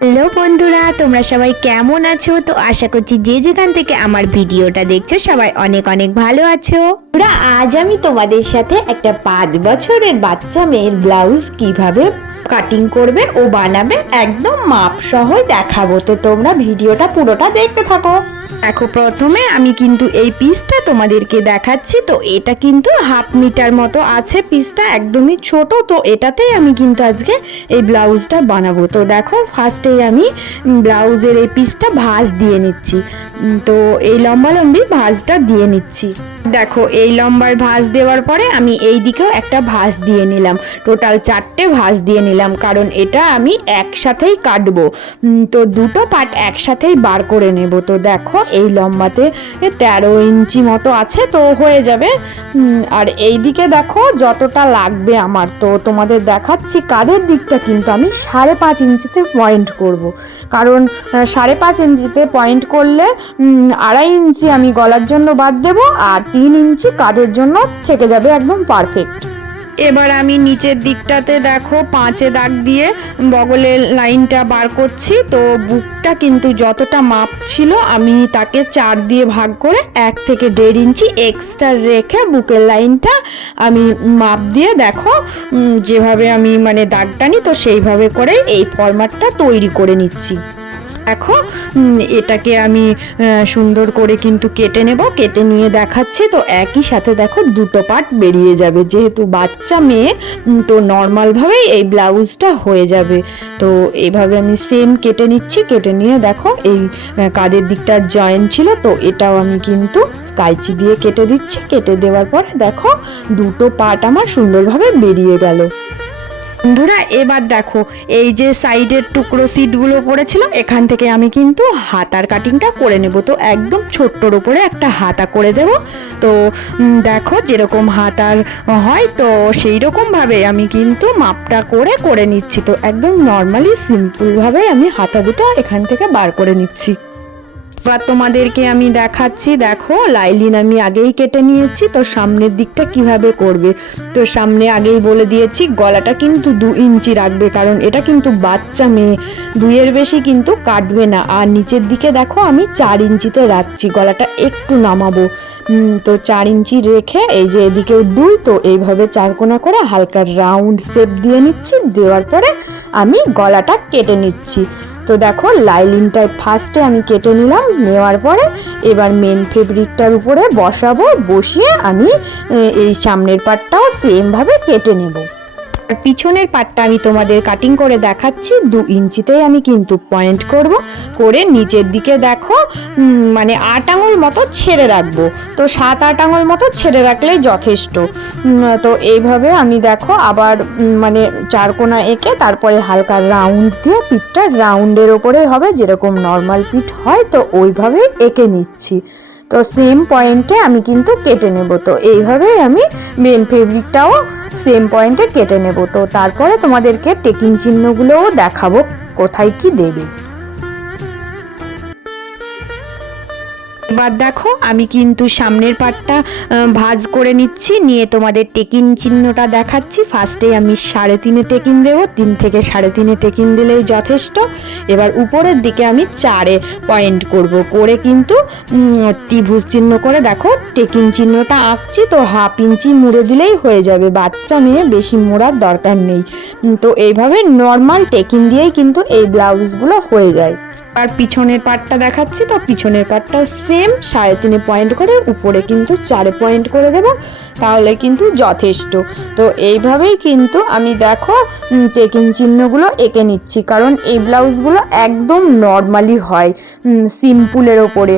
Hello বন্ধুরা, তোমরা সবাই কেমন আছো? তো আশা করছি যে যেখান থেকে আমার ভিডিওটা দেখছো সবাই অনেক অনেক ভালো আছো। বন্ধুরা, আজ আমি তোমাদের সাথে একটা 5 বছরের বাচ্চা মেয়ের ব্লাউজ কিভাবে কাটিং করবে ও বানাবে একদম মাপ সহ দেখাবো। তো তোমরা ভিডিওটা পুরোটা দেখতে থাকো। দেখো, প্রথমে আমি কিন্তু এই পিসটা তোমাদেরকে দেখাচ্ছি। তো এটা কিন্তু 1/2 মিটার মতো আছে, পিসটা একদমই ছোট। তো এটাতেই আমি কিন্তু আজকে এই ব্লাউজটা বানাবো। তো দেখো, ফার্স্টেই আমি ব্লাউজের এই পিসটা ভাঁজ দিয়ে নিচ্ছি। তো এই লম্বা লম্বি ভাঁজটা দিয়ে নিচ্ছি। দেখো, এই লম্বায় ভাঁজ দেওয়ার পরে আমি এই দিকেও একটা ভাঁজ দিয়ে নিলাম। টোটাল 4টে ভাঁজ দিয়ে নিলাম, কারণ এটা আমি একসাথেই কাটবো। তো দুটো পার্ট একসাথেই বার করে নেব। তো দেখো, এই লম্বাতে 13 ইঞ্চি মতো আছে, তো হয়ে যাবে। আর এই দিকে দেখো যতটা লাগবে আমার, তো তোমাদের দেখাচ্ছি কাঁধের দিকটা কিন্তু আমি 5.5 ইঞ্চিতে পয়েন্ট করব। কারণ 5.5 ইঞ্চিতে পয়েন্ট করলে 2.5 ইঞ্চি আমি গলার জন্য বাদ দেবো, আর 3 ইঞ্চি কাঁধের জন্য থেকে যাবে একদম পারফেক্ট। এবার আমি নিচের দিকটাতে দেখো 5-এ দাগ দিয়ে বগলের লাইনটা বার করছি। তো বুকটা কিন্তু যতটা মাপ ছিল আমি তাকে 4 দিয়ে ভাগ করে 1 থেকে 1.5 ইঞ্চি এক্সট্রা রেখে বুকের লাইনটা আমি মাপ দিয়ে দেখো যেভাবে আমি দাগ টানি, তো সেইভাবে করে এই ফরম্যাটটা তৈরি করে নিচ্ছি। দেখো, এটাকে আমি সুন্দর করে কিন্তু কেটে নেব। কেটে নিয়ে দেখাচ্ছি। তো একই সাথে দেখো দুটো পার্ট বেরিয়ে যাবে, যেহেতু বাচ্চা মেয়ে, তো নর্মালভাবেই এই ব্লাউজটা হয়ে যাবে। তো এইভাবে আমি সেম কেটে নিচ্ছি। কেটে নিয়ে দেখো, এই কাঁধের দিকটার জয়েন্ট ছিল, তো এটাও আমি কিন্তু কাঁচি দিয়ে কেটে দিচ্ছি। কেটে দেওয়ার পরে দেখো দুটো পার্ট আমার সুন্দরভাবে বেরিয়ে গেল। বন্ধুরা, এবার দেখো, এই যে সাইডের টুকরো সিটগুলো পড়েছিল, এখান থেকে আমি কিন্তু হাতার কাটিংটা করে নেব। তো একদম ছোট্টর উপরে একটা হাতা করে দেব। তো দেখো, যেরকম হাতার হয় তো সেই রকমভাবে আমি কিন্তু মাপটা করে নিচ্ছি। তো একদম নর্মালি সিম্পলভাবে আমি হাতা দুটো এখান থেকে বার করে নিচ্ছি। এবার তোমাদেরকে আমি দেখাচ্ছি। দেখো, লাইলিন আমি আগেই কেটে নিয়েছি। তো সামনের দিকটা কিভাবে করবে, তো সামনে আগেই বলে দিয়েছি গলাটা কিন্তু 2 ইঞ্চি রাখবে, কারণ এটা কিন্তু বাচ্চা মেয়ে, 2-এর বেশি কিন্তু কাটবে না। আর নিচের দিকে দেখো আমি 4 ইঞ্চিতে রাখছি, গলাটা একটু নামাবো। তো 4 ইঞ্চি রেখে এই যে এদিকেও 2, তো এইভাবে 4 কোণা করে হালকা রাউন্ড শেপ দিয়ে নিচ্ছি। দেওয়ার পরে আমি গলাটা কেটে নিচ্ছি। তো দেখো, লাইলিনটা ফার্স্টে আমি কেটে নিলাম। নেওয়ার পরে এবার মেন ফেব্রিকটার উপরে বসাবো। বসিয়ে আমি এই সামনের পার্টটাও সেমভাবে কেটে নেব। আর পিছনের পার্টটা আমি তোমাদের কাটিং করে দেখাচ্ছি। 2 ইঞ্চিতেই আমি কিন্তু পয়েন্ট করব। করে নিচের দিকে দেখো 8 আঙুল মতো ছেড়ে রাখবো। তো 7-8 আঙুল মতো ছেড়ে রাখলেই যথেষ্ট। তো এইভাবে আমি দেখো আবার 4 কোণা এঁকে তারপরে হালকা রাউন্ড দিয়ে পিঠটা রাউন্ডের ওপরে হবে, যেরকম নর্মাল পিঠ হয়, তো ওইভাবে এঁকে নিচ্ছি। তো সেম পয়েন্টে আমি কিন্তু কেটে নেব। তো এইভাবেই আমি মেন ফেব্রিকটাও সেম পয়েন্টে কেটে নেব। তো তারপরে তোমাদেরকে টেকিং চিহ্নগুলোও দেখাবো কোথায় কি দেবে। এবার দেখো, আমি কিন্তু সামনের পার্টটা ভাঁজ করে নিচ্ছি। নিয়ে তোমাদের টেকিং চিহ্নটা দেখাচ্ছি। ফার্স্টে আমি 3.5 টেকিং দেবো। 3 থেকে 3.5 টেকিং দিলেই যথেষ্ট। এবার উপরের দিকে আমি 4-এ পয়েন্ট করব। করে কিন্তু ত্রিভুজ চিহ্ন করে দেখো টেকিং চিহ্নটা আঁকছি। তো 1/2 ইঞ্চি মুড়ে দিলেই হয়ে যাবে, বাচ্চা মেয়ে বেশি মোড়ার দরকার নেই। তো এইভাবে নর্মাল টেকিং দিয়েই কিন্তু এই ব্লাউজগুলো হয়ে যায়। আর পিছনের পার্টটা দেখাচ্ছি। তো পিছনের পার্টটা সেম 3.5 পয়েন্ট করে উপরে কিন্তু 4-এ পয়েন্ট করে দেব, তাহলে কিন্তু যথেষ্ট। তো এইভাবেই কিন্তু আমি দেখো টেকিং চিহ্নগুলো এঁকে নিচ্ছি, কারণ এই ব্লাউজগুলো একদম নর্মালি হয় সিম্পলের ওপরে।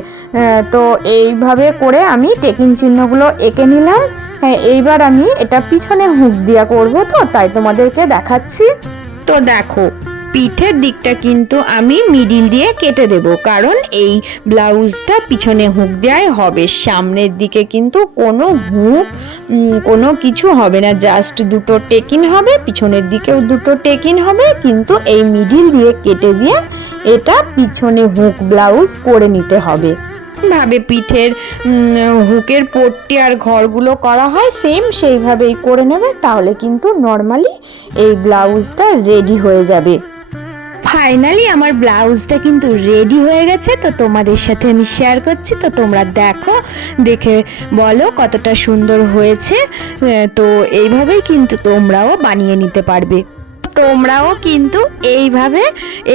তো এইভাবে করে আমি টেকিং চিহ্নগুলো এঁকে নিলাম। এইবার আমি এটা পিছনে হুক দিয়া করব, তো তাই তোমাদেরকে দেখাচ্ছি। তো দেখো, পিঠের দিকটা কিন্তু আমি মিডিল দিয়ে কেটে দেব, কারণ এই ব্লাউজটা পিছনে হুক দেওয়াই হবে। সামনের দিকে কিন্তু কোনো হুক কোনো কিছু হবে না, জাস্ট দুটো টেকিন হবে। পিছনের দিকেও দুটো টেকিন হবে, কিন্তু এই মিডিল দিয়ে কেটে দিয়ে এটা পিছনে হুক ব্লাউজ করে নিতে হবে। ভাবে পিঠের হুকের পট্টি আর ঘরগুলো করা হয় সেম সেইভাবেই করে নেবে, তাহলে কিন্তু নর্মালি এই ব্লাউজটা রেডি হয়ে যাবে। ফাইনালি আমার ব্লাউজটা কিন্তু রেডি হয়ে গেছে, তো তোমাদের সাথে আমি শেয়ার করছি। তো তোমরা দেখো, দেখে বলো কতটা সুন্দর হয়েছে। তো এইভাবেই কিন্তু তোমরাও বানিয়ে নিতে পারবে। তোমরাও কিন্তু এইভাবে,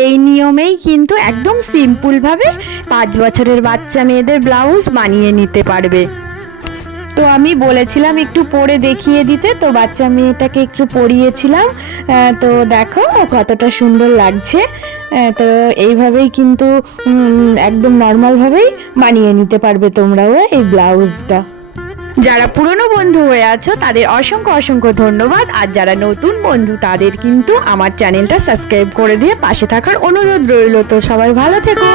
এই নিয়মেই কিন্তু একদম সিম্পলভাবে 5 বছরের বাচ্চা মেয়েদের ব্লাউজ বানিয়ে নিতে পারবে। তো আমি বলেছিলাম একটু পরে দেখিয়ে দিতে, তো বাচ্চা মেয়েটাকে একটু পরিয়েছিলাম। তো দেখো কতটা সুন্দর লাগছে। তো এইভাবেই কিন্তু একদম নর্মালভাবেই বানিয়ে নিতে পারবে তোমরাও এই ব্লাউজটা। যারা পুরনো বন্ধু হয়ে আছো তাদের অসংখ্য অসংখ্য ধন্যবাদ, আর যারা নতুন বন্ধু তাদের কিন্তু আমার চ্যানেলটা সাবস্ক্রাইব করে দিয়ে পাশে থাকার অনুরোধ রইল। তো সবাই ভালো থেকো।